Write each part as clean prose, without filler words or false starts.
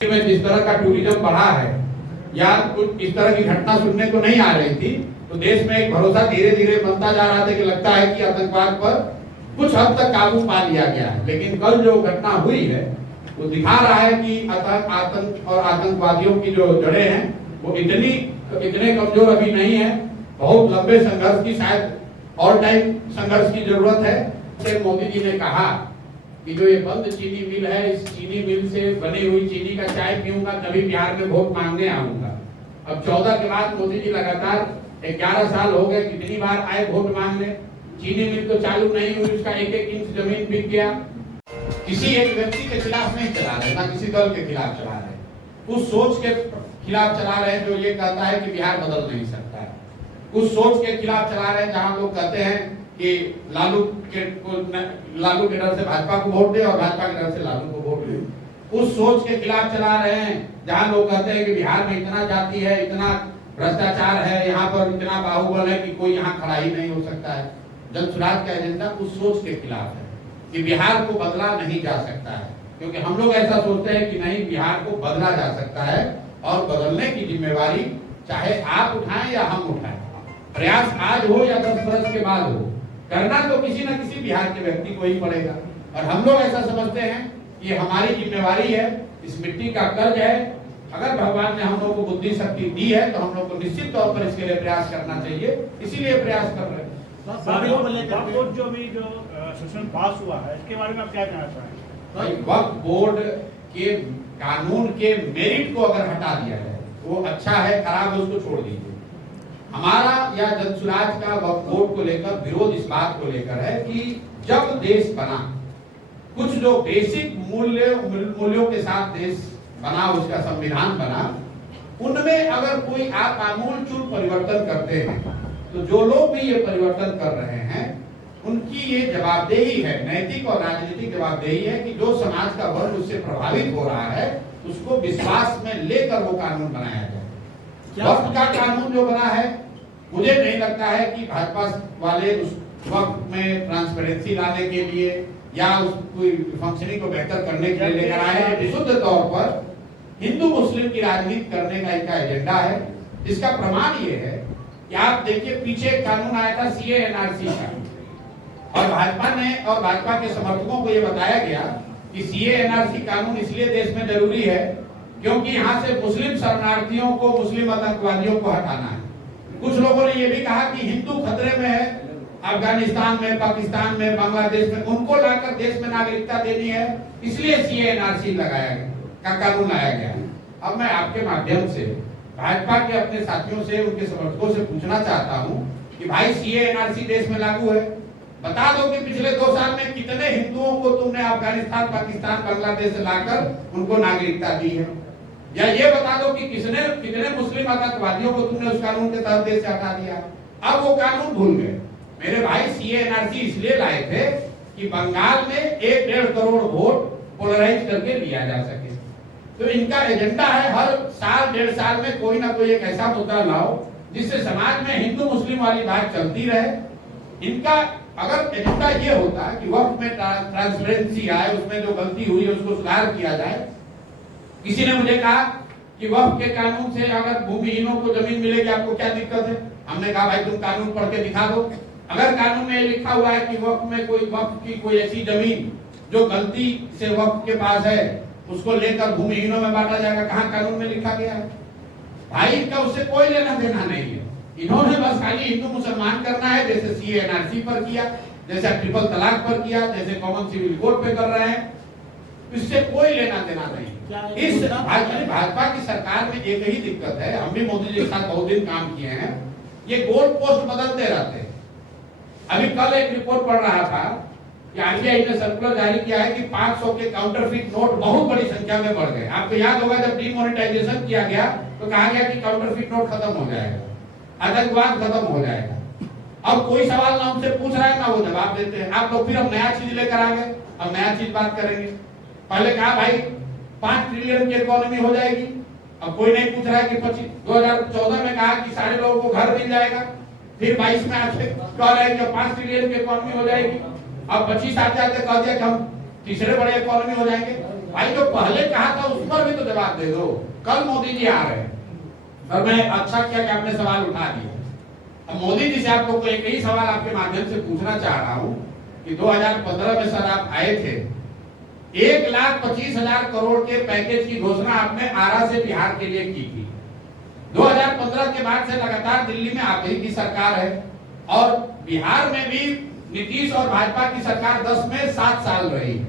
में जिस तरह का टूरिज्म बढ़ा है या कुछ इस तरह की घटना सुनने को नहीं आ रही थी, तो देश में एक भरोसा धीरे धीरे बनता जा रहा था कि लगता है कि आतंकवाद पर कुछ हद तक काबू पा लिया गया है। लेकिन कल जो घटना हुई है वो दिखा रहा है कि आतंक और आतंकवादियों की जो जड़ें हैं वो इतने कमजोर अभी नहीं है। बहुत लंबे संघर्ष की, शायद ऑल टाइम संघर्ष की जरूरत है। मोदी जी ने कहा कि जो ये बंद चीनी मिल है, इस चीनी मिल से बनी हुई चीनी का चाय पीऊंगा तभी बिहार में वोट मांगने आऊंगा। अब 14 के बाद मोदी जी लगातार 11 साल हो गए, कितनी बार आए वोट मांगने, चीनी मिल तो चालू नहीं हुई, उसका एक इंच जमीन बिक गया। किसी एक व्यक्ति के खिलाफ नहीं चला रहे, ना किसी दल के खिलाफ चला रहे, उस सोच के खिलाफ चला रहे हैं जो ये कहता है कि बिहार बदल नहीं सकता है। उस सोच के खिलाफ चला रहे हैं जहां लोग कहते हैं कि लालू के डर से भाजपा को वोट दे और भाजपा के डर से लालू को वोट दे। उस सोच के खिलाफ चला रहे हैं जहां लोग कहते हैं कि बिहार में इतना जाति है, इतना भ्रष्टाचार है, यहाँ पर इतना बाहुबल है कि कोई यहाँ खड़ा ही नहीं हो सकता है। जन सुराज का एजेंडा उस सोच के खिलाफ है कि बिहार को बदला नहीं जा सकता है, क्योंकि हम लोग ऐसा सोचते हैं कि नहीं, बिहार को बदला जा सकता है और बदलने की जिम्मेवारी चाहे आप उठाएं या हम उठाएं, प्रयास आज हो या 10 वर्ष के बाद हो, करना तो किसी न किसी बिहार के व्यक्ति को ही पड़ेगा। और हम लोग ऐसा समझते हैं कि हमारी जिम्मेवारी है, इस मिट्टी का कर्ज है। अगर भगवान ने हम लोग को बुद्धि शक्ति दी है तो हम लोग को निश्चित तौर पर इसके लिए प्रयास करना चाहिए, इसीलिए प्रयास कर रहे हैं। जो अभी जो सेशन पास हुआ है इसके बारे में आप क्या कहना चाहेंगे? वक्फ बोर्ड के कानून के मेरिट को अगर हटा दिया जाए वो अच्छा है, खराब है उसको छोड़ दीजिए। हमारा या जनसुराज का वक्फ बोर्ड को लेकर विरोध इस बात को लेकर है कि जब देश बना, कुछ जो बेसिक मूल्यों के साथ देश बना, उसका संविधान बना, उनमें अगर कोई आप आमूलचूल परिवर्तन करते हैं तो जो लोग भी ये परिवर्तन कर रहे हैं उनकी ये जवाबदेही है, नैतिक और राजनीतिक जवाबदेही है कि जो समाज का वर्ग उससे प्रभावित हो रहा है उसको विश्वास में लेकर वो कानून बनाया जाए। वक्फ का कानून जो बना है, मुझे नहीं लगता है कि भाजपा वाले उस वक्त में ट्रांसपेरेंसी लाने के लिए या उस कोई फंक्शनिंग को बेहतर करने के लिए लेकर आए हैं। विशुद्ध तौर पर हिंदू मुस्लिम की राजनीति करने का इनका एजेंडा है। इसका प्रमाण ये है कि आप देखिए, पीछे एक कानून आया था सीए एनआरसी का, और भाजपा ने और भाजपा के समर्थकों को ये बताया गया कि सीए एनआरसी कानून इसलिए देश में जरूरी है क्योंकि यहाँ से मुस्लिम शरणार्थियों को, मुस्लिम आतंकवादियों को हटाना है। कुछ लोगों ने ये भी कहा कि हिंदू खतरे में है, अफगानिस्तान में, पाकिस्तान में, बांग्लादेश में, उनको लाकर देश में नागरिकता देनी है, इसलिए सीए एनआरसी लगाया गया, का कानून लाया गया। अब मैं आपके माध्यम से भाजपा के अपने साथियों से, उनके समर्थकों से पूछना चाहता हूँ कि भाई सीए एनआरसी देश में लागू है, बता दो कि पिछले 2 साल में कितने हिंदुओं को तुमने अफगानिस्तान, पाकिस्तान, बांग्लादेश से लाकर उनको नागरिकता दी है, या ये बता दो कि कितने मुस्लिम आतंकवादियों को तुमने उस कानून के तहत देश से हटा दिया। अब वो कानून भूल गए। मेरे भाई, सीए एनआरसी इसलिए लाए थे कि बंगाल में 1-1.5 करोड़ वोट पोलराइज करके लिया जा सके। तो इनका एजेंडा है हर साल 1.5 साल में कोई ना कोई एक ऐसा मुद्दा लाओ जिससे समाज में हिंदू मुस्लिम वाली बात चलती रहे। इनका अगर एजेंडा ये होता कि वक्त में ट्रांसपेरेंसी आए, उसमें जो गलती हुई है उसको सुधार किया जाए। किसी ने मुझे कहा कि वक्फ के कानून से अगर भूमिहीनों को जमीन मिलेगी आपको क्या दिक्कत है? हमने कहा भाई तुम कानून पढ़ के दिखा दो। अगर कानून में लिखा हुआ है कि वक्फ की कोई ऐसी जमीन जो गलती से वक्फ के पास है उसको लेकर भूमिहीनों में बांटा जाएगा, कहाँ कानून में लिखा गया है? भाई इनका उससे कोई लेना देना नहीं है। इन्होंने बस खाली हिंदू मुसलमान करना है, जैसे सीए एनआरसी पर किया, जैसे ट्रिपल तलाक पर किया, जैसे कॉमन सिविल कोड पे कर रहे हैं, इससे कोई लेना देना नहीं। इस भाजपा की सरकार में एक ही दिक्कत है, हम भी मोदी जी के साथ बहुत दिन काम किए हैं, ये गोल पोस्ट बदलते रहते हैं। अभी कल एक रिपोर्ट पढ़ रहा था कि आरबीआई ने सर्कुलर जारी किया है कि 500 के काउंटरफीट नोट बहुत बड़ी संख्या में बढ़ गए। आपको याद होगा जब डीमोनेटाइजेशन किया गया तो कहा गया कि काउंटरफीट नोट खत्म हो जाएगा, आतंकवाद खत्म हो जाएगा। अब कोई सवाल ना हमसे पूछ रहा है ना वो जवाब देते हैं। आप लोग फिर हम नया चीज लेकर आ गए, अब नया चीज बात करेंगे। पहले कहा भाई 5 ट्रिलियन की इकोनॉमी हो जाएगी, अब कोई नहीं पूछ रहा है कि 2014 में कहा कि सारे लोगों को घर मिल जाएगा, फिर 22 में आपसे कह रहे हैं कि 5 ट्रिलियन की इकोनॉमी हो जाएगी। अब 25 आते आते कह दिया कि हम तीसरे बड़े इकोनॉमी हो जाएंगे। भाई जो पहले कहा था उस पर भी तो जवाब दे दो। कल मोदी जी आ रहे हैं और मैं अच्छा किया कि आपने सवाल उठा दिया। अब मोदी जी से आपको एक ही सवाल आपके माध्यम से पूछना चाह रहा हूं कि 2015 में सर आप आए थे, 1,25,000 करोड़ के पैकेज की घोषणा आपने आरा से बिहार के लिए की थी। 2015 के बाद से लगातार दिल्ली में आप ही की सरकार है और बिहार में भी नीतीश और भाजपा की सरकार 10 में 7 साल रही है।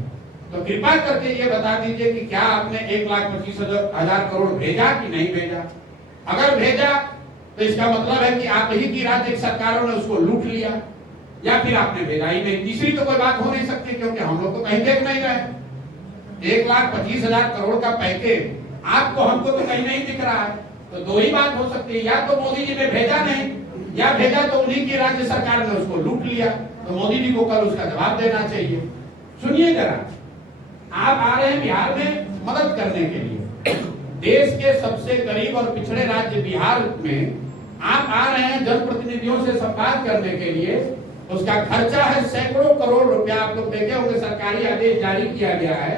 तो कृपा करके ये बता दीजिए कि क्या आपने 1,25,000 करोड़ भेजा कि नहीं भेजा? अगर भेजा तो इसका मतलब है कि आप ही की राज्य सरकारों ने उसको लूट लिया, या फिर आपने भेजा ही नहीं। तीसरी तो कोई बात हो नहीं सकती, क्योंकि हम लोग तो कहीं देख नहीं रहे। 1,25,000 करोड़ का पैकेज आपको हमको तो कहीं नहीं दिख रहा है। तो दो ही बात हो सकती है, या तो मोदी जी ने भेजा नहीं, या भेजा तो उन्हीं की राज्य सरकार ने उसको लूट लिया। तो मोदी जी को कल उसका जवाब देना चाहिए। सुनिए जरा, आप आ रहे हैं बिहार में मदद करने के लिए। देश के सबसे गरीब और पिछड़े राज्य बिहार में आप आ रहे हैं जनप्रतिनिधियों से संवाद करने के लिए। उसका खर्चा है सैकड़ों करोड़ रुपया। आप लोग देखे होंगे, सरकारी आदेश जारी किया गया है।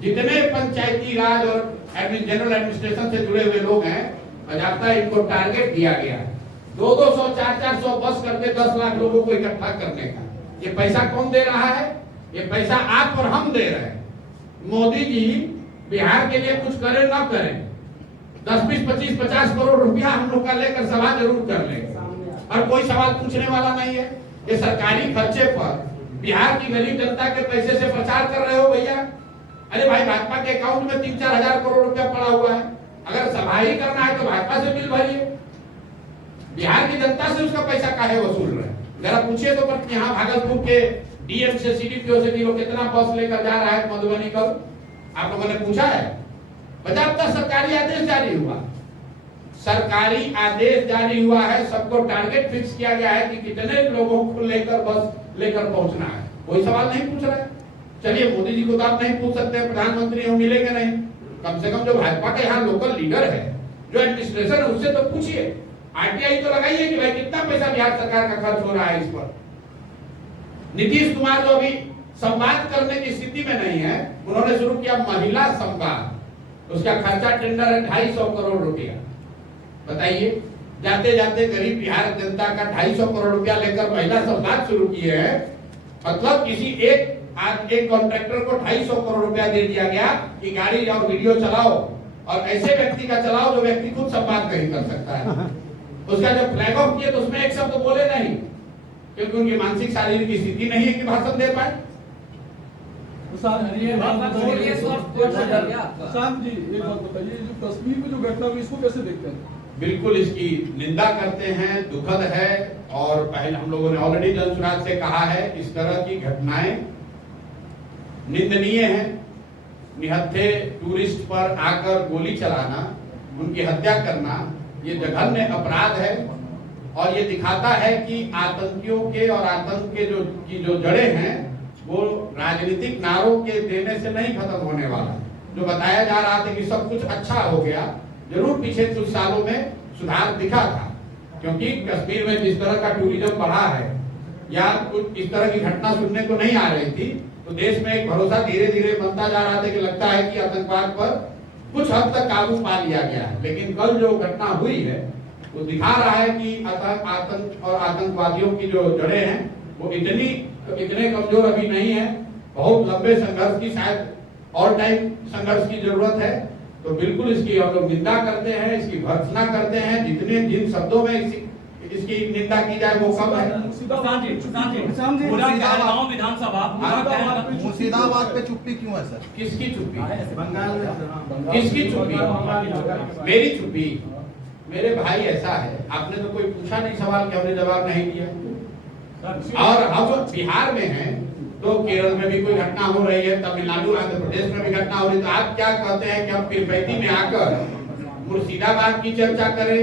जितने पंचायती राज और जनरल एडमिनिस्ट्रेशन से जुड़े हुए लोग हैं, अजाता इनको टारगेट दिया गया है 200, 400 बस करके 10 लाख लोगों को इकट्ठा करने का। ये पैसा कौन दे रहा है? ये पैसा आप और हम दे रहे हैं। मोदी जी बिहार के लिए कुछ करें ना करें, 10, 20, 25, 50 करोड़ रुपया हम लोग का लेकर सभा जरूर कर लेंगे और कोई सवाल पूछने वाला नहीं है। ये सरकारी खर्चे पर बिहार की गरीब जनता के पैसे से प्रचार कर रहे हो भैया। अरे भाई, भाजपा के अकाउंट में 3-4 हजार करोड़ रुपया पड़ा हुआ है। अगर सभा ही करना है तो भाजपा से बिल भरिए। बिहार की जनता से उसका पैसा काहे वसूल रहे हैं? जरा पूछिए तो पर यहाँ भागलपुर के डीएम से, सीडीपीओ से कि वो कितना बस लेकर जा रहा है मधुबनी कल? आप लोगों ने पूछा है? बजाबता सरकारी आदेश जारी हुआ, सरकारी आदेश जारी हुआ है। सबको टारगेट फिक्स किया गया है कि कितने लोगों को लेकर बस लेकर पहुंचना है। कोई सवाल नहीं पूछ रहा है। चलिए, मोदी जी को तो आप नहीं पूछ सकते, प्रधानमंत्री हम मिलेंगे नहीं। कम से कम जो भाजपा के यहाँ लोकल लीडर है, जो एडमिनिस्ट्रेशन है, उससे तो पूछिए। आरटीआई तो लगाइए कि भाई कितना पैसा बिहार सरकार का खर्च हो रहा है इस पर। नीतीश कुमार जो अभी संवाद करने की स्थिति में नहीं है, उन्होंने शुरू किया महिला संवाद। उसका खर्चा टेंडर है 250 करोड़ रुपया। बताइए, जाते जाते गरीब बिहार जनता का 250 करोड़ रुपया लेकर महिला संवाद शुरू किए हैं। मतलब किसी एक कॉन्ट्रैक्टर को 250 करोड़ रुपया दे दिया गया कि गाड़ी और वीडियो चलाओ, और ऐसे व्यक्ति का चलाओ जो व्यक्ति खुद संवाद नहीं कर सकता है। उसका जब फ्लैग ऑफ किया तो उसमें एक शब्द बोले नहीं, क्योंकि उनकी मानसिक शारीरिक स्थिति नहीं है कि भाषण दे पाए। शांत जी, एक बात बताइए, जो कश्मीर में जो घटना हुई इसको कैसे देखते हैं? बिल्कुल इसकी निंदा करते हैं, दुखद है। और पहले हम लोगों ने ऑलरेडी जन सुराज से कहा है, इस तरह की घटनाएं निंदनीय है। निहत्थे टूरिस्ट पर आकर गोली चलाना, उनकी हत्या करना, ये जघन्य अपराध है। और ये दिखाता है कि आतंकियों के और आतंक के जो जड़ें हैं वो राजनीतिक नारों के देने से नहीं खत्म होने वाला। जो बताया जा रहा था कि सब कुछ अच्छा हो गया, जरूर पीछे कुछ सालों में सुधार दिखा था, क्योंकि कश्मीर में जिस तरह का टूरिज्म बढ़ा है या कुछ इस तरह की घटना सुनने को नहीं आ रही थी, तो देश में एक भरोसा धीरे धीरे बनता जा रहा था कि लगता है कि आतंकवाद पर कुछ हद तक काबू पा लिया गया है। लेकिन कल जो घटना हुई है वो दिखा रहा है कि आतंक और आतंकवादियों की जो जड़ें हैं वो इतने कमजोर अभी नहीं है। बहुत लंबे संघर्ष की, शायद ऑल टाइम संघर्ष की जरूरत है। तो बिल्कुल इसकी हम लोग निंदा करते हैं, इसकी भर्त्सना करते हैं। जिन शब्दों में इसकी निंदा की जाए वो कम है। मुर्शिदाबाद पे चुप्पी क्यों है सर? किसकी चुप्पी? बंगाल में किसकी चुप्पी? मेरी चुप्पी? मेरे भाई, ऐसा है, आपने तो कोई पूछा नहीं सवाल कि हमने जवाब नहीं दिया। और हम बिहार में हैं तो केरल में भी कोई घटना हो रही है, तमिलनाडु, आंध्र प्रदेश में भी घटना हो रही है, तो आप क्या कहते हैं कि हम पीरपैंती में आकर मुर्शिदाबाद की चर्चा करें,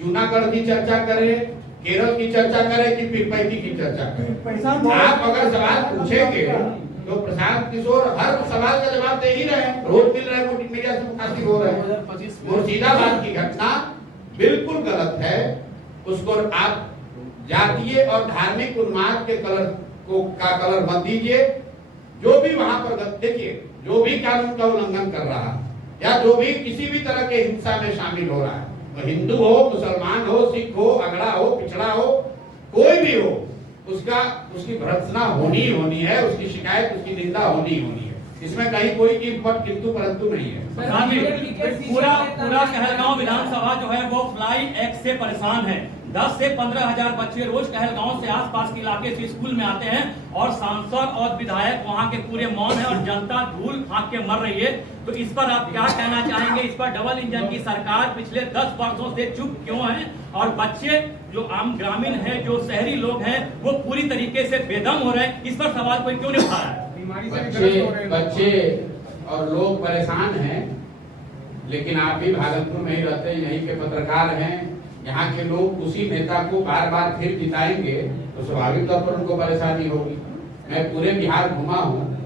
जूनागढ़ की चर्चा करें, केरल की चर्चा करें कि पीरपैंती की चर्चा करें? आप अगर सवाल पूछेंगे तो प्रशांत किशोर हर सवाल का जवाब दे ही रहे हैं, रोज मिल रहे हैं, मीडिया से मुखातिब हो रहे हैं। मुर्शिदाबाद की घटना बिल्कुल गलत है। उसको आप जातीय और धार्मिक उन्माद के कलर का कलर मत दीजिए। जो भी वहां पर देखिए, जो भी कानून का उल्लंघन कर रहा है या जो भी किसी भी तरह के हिंसा में शामिल हो रहा है, तो हिंदू हो, मुसलमान हो, सिख हो, अगड़ा हो, पिछड़ा हो, कोई भी हो, उसकी भर्त्सना होनी ही होनी है, उसकी शिकायत, उसकी निंदा होनी ही होनी है। इसमें कहीं कोई की बट किंतु परंतु नहीं है। पूरा कहलगांव विधानसभा जो है वो फ्लाई एक्ट से परेशान है। 10 से 15 हजार बच्चे रोज कहलगांव से आसपास के इलाके से स्कूल में आते हैं और सांसद और विधायक वहां के पूरे मौन है और जनता धूल खाक के मर रही है। तो इस पर आप क्या कहना चाहेंगे? इस पर डबल इंजन की सरकार पिछले 10 वर्षों से चुप क्यों है? और बच्चे जो आम ग्रामीण है, जो शहरी लोग हैं, वो पूरी तरीके से बेदम हो रहे हैं। इस पर सवाल कोई क्यों नहीं उठा रहा है? बच्चे और लोग परेशान हैं, लेकिन आप भी भागलपुर में ही रहते हैं, यहीं के पत्रकार हैं। यहाँ के लोग उसी नेता को बार बार फिर जिताएंगे तो स्वाभाविक तौर पर उनको परेशानी होगी। मैं पूरे बिहार घुमा हूँ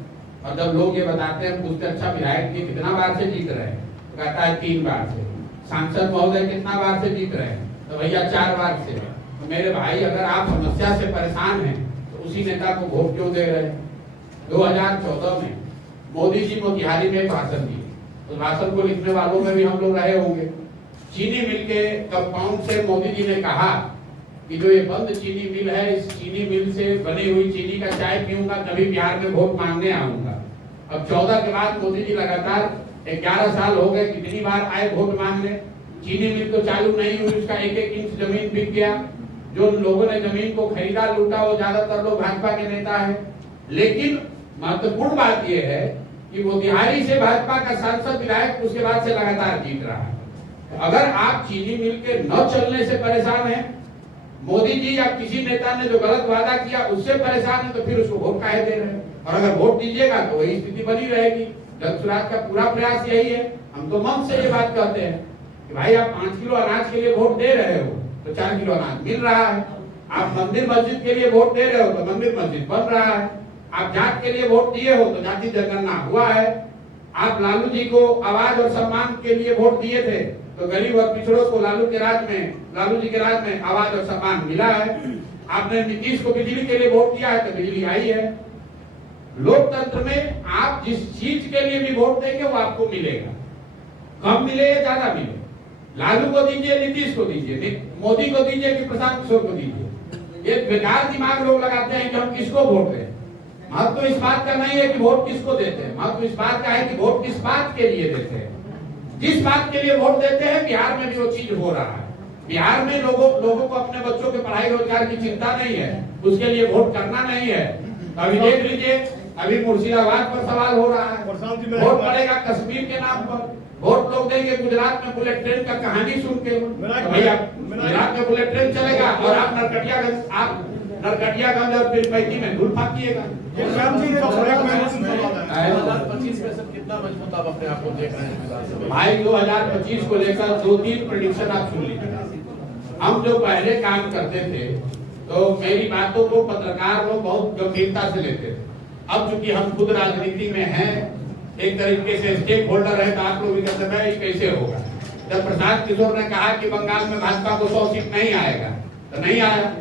और जब लोग ये बताते हैं, पूछते अच्छा विधायक जी कितना बार से जीत रहे हैं, तो कहता है 3 बार से। सांसद महोदय कितना बार से जीत रहे हैं, तो भैया 4 बार से। तो मेरे भाई, अगर आप समस्या से परेशान हैं तो उसी नेता को वोट क्यों दे रहे हैं? 2014 में मोदी जी मोतिहारी में भाषण दिए, तो भाषण को लिखने वालों में भी हम लोग रहे होंगे। चीनी मिल के कंपाउंड से मोदी जी ने कहा कि जो ये बंद चीनी मिल है, इस चीनी मिल से बनी हुई चीनी का चाय पीऊंगा तभी बिहार में वोट मांगने आऊंगा। अब 14 के बाद मोदी जी लगातार 11 साल हो गए, कितनी बार आए वोट मांगने? चीनी मिल तो चालू नहीं हुई, उसका 1-1 इंच जमीन बिक गया। जो लोगों ने जमीन को खरीदा लूटा वो ज्यादातर लोग भाजपा के नेता है। लेकिन महत्वपूर्ण बात यह है कि मोतिहारी से भाजपा का सांसद विधायक उसके बाद से लगातार जीत रहा है। तो अगर आप चीनी मिल के न चलने से परेशान हैं, मोदी जी या किसी नेता ने जो गलत वादा किया उससे परेशान है, तो फिर उसको वोट काहे दे रहे हैं? और अगर वोट दीजिएगा तो वही स्थिति बनी रहेगी। जन सुराज का पूरा प्रयास यही है। हम तो मन से ये बात कहते हैं कि भाई आप 5 किलो अनाज के लिए वोट दे रहे हो तो 4 किलो अनाज मिल रहा है। आप मंदिर मस्जिद के लिए वोट दे रहे हो तो मंदिर मस्जिद बन रहा है। आप जात के लिए वोट दिए हो तो जाति जनगणना हुआ है। आप लालू जी को आवाज और सम्मान के लिए वोट दिए थे तो गरीब और पिछड़ों को लालू जी के राज में आवाज और सम्मान मिला है। आपने नीतीश को बिजली के लिए वोट दिया है तो बिजली आई है। लोकतंत्र में आप जिस चीज के लिए भी वोट देंगे वो आपको मिलेगा, कम मिले या ज्यादा मिले। लालू को दीजिए, नीतीश को दीजिए, मोदी को दीजिए कि प्रशांत किशोर को दीजिए। ये बेकार दिमाग लोग लगाते हैं कि हम किसको वोट दें। महत्व तो इस बात का नहीं है कि वोट किसको देते हैं, महत्व इस बात का है कि वोट किस बात के लिए देते हैं। जिस बात के लिए वोट देते हैं बिहार में भी वो चीज हो रहा है। बिहार में लोगों को अपने बच्चों के पढ़ाई रोजगार की चिंता नहीं है, उसके लिए वोट करना नहीं है। अभी देख लीजिए, अभी मुर्शिदाबाद पर सवाल हो रहा है, वोट पड़ेगा कश्मीर के नाम पर। वोट लोग देंगे गुजरात में बुलेट ट्रेन का कहानी सुन के, भैया गुजरात में बुलेट ट्रेन चलेगा और आप नरकटियागंज और पीरपैंती में धूल फाकिएगा। 2025 में सब कितना मजबूत आप अपने आप को देख रहे हैं? भाई 2025 को लेकर 2-3 प्रेडिक्शन आप सुन लीजिए। हम जो पहले काम करते थे तो मेरी बातों को पत्रकार लोग बहुत गंभीरता से लेते थे। अब चूंकि हम खुद राजनीति में हैं, एक तरीके से स्टेक होल्डर है, तो आप लोग भी कहते हैं ये कैसे होगा। जब प्रशांत किशोर ने कहा कि बंगाल में भाजपा को 100 सीट नहीं आएगा तो नहीं आया।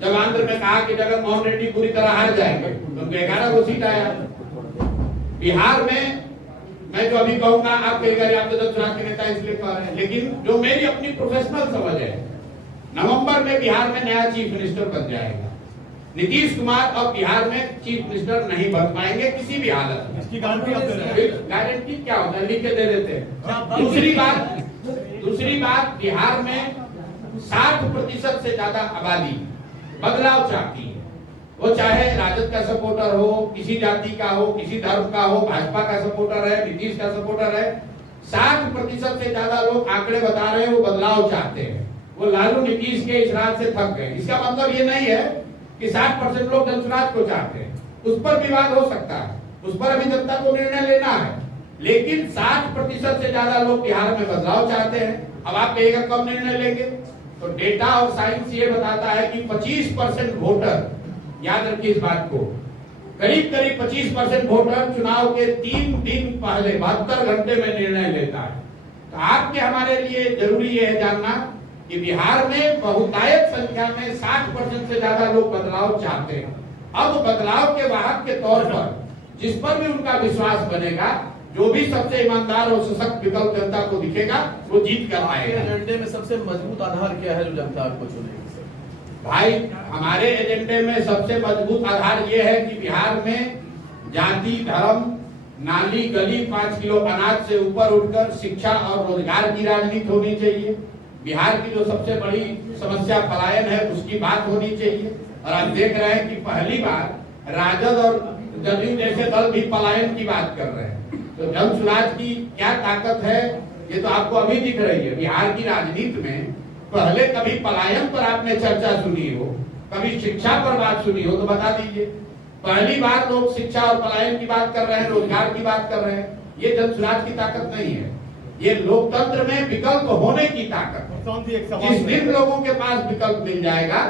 जब आंध्र में कहा कि जगन मोहन रेड्डी पूरी तरह हार जाएंगे तो उनको 11 सीट आया। बिहार में मैं जो अभी कहूंगा आप कहेंगे आप तो जनसुराज के नेता इसलिए कह रहे हैं, लेकिन जो मेरी अपनी प्रोफेशनल समझ है, नवंबर में बिहार में नया चीफ मिनिस्टर बन जाएगा। नीतीश कुमार अब बिहार में चीफ मिनिस्टर नहीं बन पाएंगे किसी भी हालत में। इसकी गारंटी आप दे रहे हैं? गारंटी क्या होता है, लिख के दे देते हैं। दूसरी बात बिहार में 60% से ज्यादा आबादी बदलाव चाहती है। वो चाहे राजद का सपोर्टर हो, किसी जाति का हो, किसी धर्म का हो, भाजपा का सपोर्टर है, नीतीश का सपोर्टर है, 60% से ज्यादा लोग आंकड़े बता रहे हैं वो बदलाव चाहते हैं। वो लालू नीतीश के इस राज से थक गए। इसका मतलब ये नहीं है कि 60% लोग जनसुराज को चाहते हैं, उस पर विवाद हो सकता है, उस पर अभी जनता को निर्णय लेना है। लेकिन 60% से ज्यादा लोग बिहार में बदलाव चाहते हैं। अब आप कहेगा कब निर्णय लेंगे, तो डेटा और साइंस ये बताता है कि 25% वोटर, याद रखिए इस बात को, करीब 25% वोटर चुनाव के 3 दिन पहले 72 घंटे में निर्णय लेता है। तो आपके हमारे लिए जरूरी ये है जानना कि बिहार में बहुतायत संख्या में 60% से ज्यादा लोग बदलाव चाहते हैं। अब बदलाव के वाहक के तौर पर जिस पर भी उनका विश्वास बनेगा, जो भी सबसे ईमानदार और सशक्त विकल्प जनता को दिखेगा वो जीत कर आपके आएगा। एजेंडे में सबसे मजबूत आधार क्या है जो जनता आपको चुनेगी? भाई हमारे एजेंडे में सबसे मजबूत आधार ये है कि बिहार में जाति, धर्म, नाली गली 5 किलो अनाज से ऊपर उठकर शिक्षा और रोजगार की राजनीति होनी चाहिए। बिहार की जो सबसे बड़ी समस्या पलायन है उसकी बात होनी चाहिए। और आप देख रहे हैं कि पहली बार राजद और जदयू जैसे दल भी पलायन की बात कर रहे हैं। तो जन सुराज की क्या ताकत है ये तो आपको अभी दिख रही है। बिहार की राजनीति में पहले कभी पलायन पर आपने चर्चा सुनी हो, कभी शिक्षा पर बात सुनी हो तो बता दीजिए। पहली बार लोग शिक्षा और पलायन की बात कर रहे हैं, रोजगार की बात कर रहे हैं। ये जन सुराज की ताकत नहीं है, ये लोकतंत्र में विकल्प होने की ताकत है। जिस दिन लोगों के पास विकल्प मिल जाएगा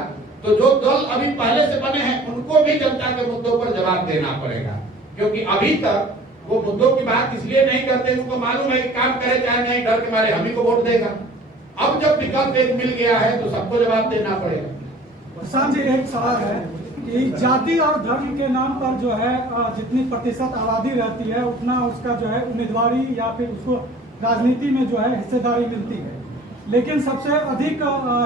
तो जो दल अभी पहले से बने हैं उनको भी जनता के मुद्दों पर जवाब देना पड़ेगा। क्योंकि अभी तक वो मुद्दों की बात इसलिए नहीं करते, उनको मालूम है कि काम करे चाहे नहीं, डर के मारे हम ही को वोट देगा। अब जब विकल्प एक मिल गया है तो सबको जवाब देना पड़ेगा। प्रशांत जी, एक सवाल है कि जाति और धर्म के नाम पर जो है जितनी प्रतिशत आबादी रहती है उतना उसका जो है उम्मीदवारी या फिर उसको राजनीति में जो है हिस्सेदारी मिलती है, लेकिन सबसे अधिक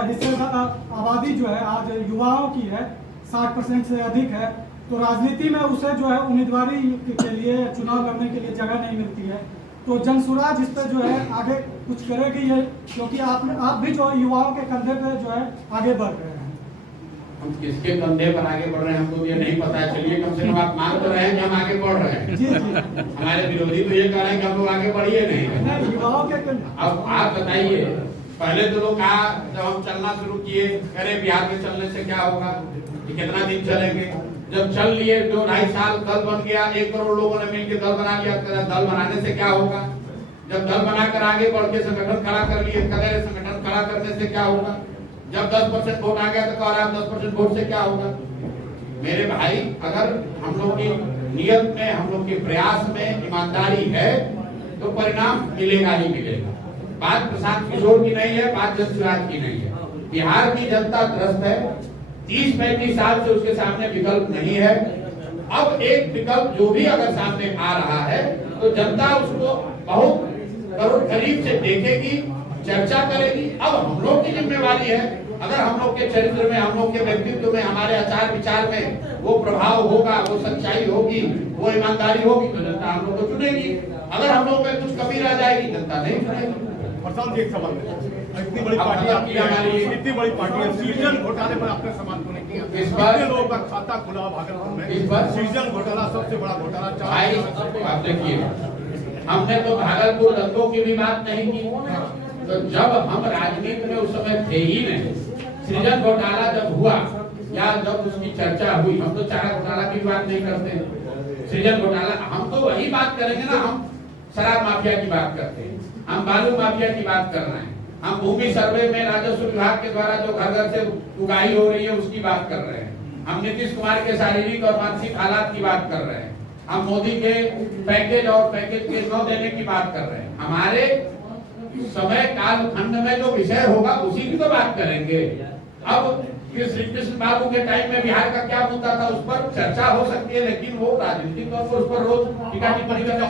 हिस्सेदार आबादी जो है आज युवाओं की है, 60% से अधिक है। तो राजनीति में उसे जो है उम्मीदवारी के लिए, चुनाव लड़ने के लिए जगह नहीं मिलती है। तो जनसुराज इस पर जो है आगे कुछ करेगी ये, क्योंकि आप भी जो युवाओं के कंधे पे जो है आगे बढ़ रहे हैं। हम किसके कंधे पर आगे बढ़ रहे हैं हमको ये नहीं पता है। चलिए कम से कम आप मान तो रहे हैं कि हम आगे बढ़ रहे हैं। जी जी। हमारे विरोधी तो ये कह रहे हैं कि हम लोग आगे बढ़िए नहीं। युवाओं के कंधे। अब आप बताइए, पहले तो लोग कहा जब हम चलना शुरू किए, अरे बिहार में चलने से क्या होगा, ये कितना दिन चलेंगे। जब चल लिए 2-2.5 साल, दल बन गया, 1 करोड़ लोगों ने मिलकर दल बना लिया। दल बनाने से क्या होगा? जब दल बनाकर आगे बढ़ के संगठन खड़ा कर लिए, कदर संगठन खड़ा करने से क्या होगा? जब 10% वोट आ गया तो कह रहा है 10% वोट से क्या होगा? मेरे भाई, अगर हम लोग की नियत में, हम लोग के प्रयास में ईमानदारी है तो परिणाम मिलेगा ही मिलेगा। बात प्रशांत किशोर की नहीं है, बात जनसुराज की नहीं है। बिहार की जनता त्रस्त है, 30-35 साल से उसके सामने विकल्प नहीं है। अब एक विकल्प जो भी अगर सामने आ रहा है तो जनता उसको बहुत करीब से देखेगी, चर्चा करेगी। अब हम लोग की जिम्मेवारी है, अगर हम लोग के चरित्र में, हम लोग के व्यक्तित्व में, हमारे आचार विचार में वो प्रभाव होगा, वो सच्चाई होगी, वो ईमानदारी होगी तो जनता हम लोग को चुनेगी। अगर हम लोग में कुछ कमी रह जाएगी जनता नहीं चुनेगी। प्रशांत जी, एक सवाल है, इतनी बड़ी पार्टी आपकी, इतनी बड़ी पार्टी है, सृजन घोटाले पर आपने सवाल क्यों नहीं किया? इस बार लोगों का खाता खुला भागलपुर में, इस बार सृजन घोटाला सबसे बड़ा घोटाला। भाई आप देखिए, हमने तो भागलपुर दंगों की भी बात नहीं की। तो जब हम राजनीति में उस समय थे ही नहीं, सृजन घोटाला जब हुआ या जब उसकी चर्चा हुई, हम तो चारा घोटाला की बात नहीं करते। सृजन घोटाला हम तो वही बात करेंगे ना, हम शराब माफिया की बात करते हैं, हम बालू माफिया की बात कर रहे हैं, हम भूमि सर्वे में राजस्व विभाग के द्वारा जो घर घर से उगाही हो रही है उसकी बात कर रहे हैं, हम नीतीश कुमार के शारीरिक और मानसिक हालात की बात कर रहे हैं, हम मोदी के पैकेज और पैकेज के न देने की बात कर रहे हैं। हमारे समय काल खंड में जो विषय होगा उसी की तो बात करेंगे। अब श्री कृष्ण बाबू के टाइम में बिहार का क्या मुद्दा था उस पर चर्चा हो सकती है, लेकिन वो राजनीतिक तौर पर उस पर रोज टीका टिप्पणी करना।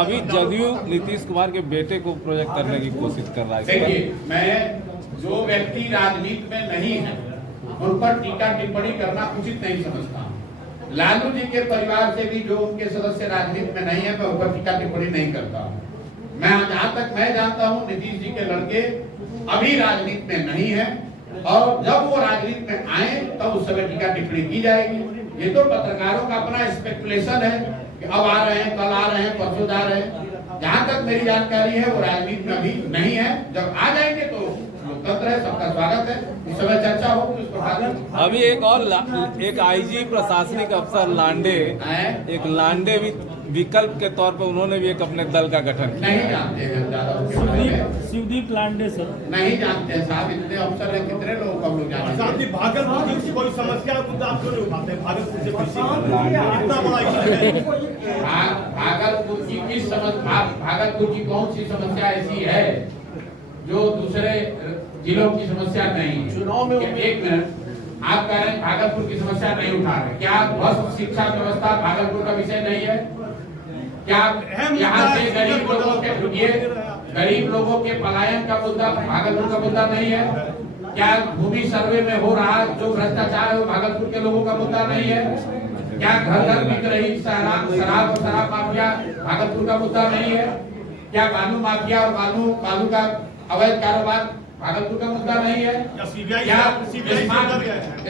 अभी जदयू नीतीश कुमार के बेटे को प्रोजेक्ट करने की कोशिश कर रहा है। देखिए, मैं जो व्यक्ति राजनीति में नहीं है उन पर टीका टिप्पणी करना उचित नहीं समझता हूँ। लालू जी के परिवार से भी जो उनके सदस्य राजनीति में नहीं है मैं उन पर टीका टिप्पणी नहीं करता हूँ। मैं जहाँ तक मैं जानता हूँ नीतीश जी के लड़के अभी राजनीति में नहीं है, और जब वो राजनीति में आए तब उस समय टीका टिप्पणी की जाएगी। ये तो पत्रकारों का अपना स्पेकुलेशन है कि अब आ रहे हैं, कल आ रहे हैं, परसों जा रहे हैं। जहाँ तक मेरी जानकारी है वो राजनीति में अभी नहीं है। जब आ जाएंगे तो लोकतंत्र है, सबका स्वागत है, इस समय चर्चा होगी उस पर। अभी एक आईजी प्रशासनिक अफसर लांडे, एक लांडे विकल्प के तौर पर उन्होंने भी एक अपने दल का गठन किया। नहीं जानते हैं ज्यादा, शिवदीप लांडे सर नहीं जानते हैं साहब, इतने अफसर है, कितने लोगों को हम लोग जानते हैं। भागलपुर की कोई समस्या मुद्दा आप क्यों नहीं उठाते? भागलपुर से इतना बड़ा इशू है। भागलपुर की किस भागलपुर की कौन सी समस्या ऐसी है जो दूसरे जिलों की समस्या नहीं? चुनाव में एक मिनट, आप कह रहे हैं भागलपुर की समस्या नहीं उठा रहे, क्या ध्वस्त शिक्षा व्यवस्था भागलपुर का विषय नहीं है? क्या यहाँ से गरीब लोगों के गरीब लोगों के पलायन का मुद्दा भागलपुर का मुद्दा नहीं है? क्या भूमि सर्वे में हो रहा जो भ्रष्टाचार है वो भागलपुर के लोगों का मुद्दा नहीं है? क्या घर घर बिक रही शराब और शराब माफिया भागलपुर का मुद्दा नहीं है? क्या बालू माफिया और बालू का अवैध कारोबार भागलपुर का मुद्दा नहीं है? या सीबीआई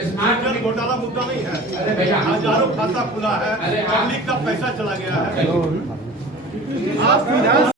स्मार्ट घोटाला मुद्दा नहीं है? अरे भैया, हजारों खाता खुला है, अरे पब्लिक का पैसा चला गया है। आप विधान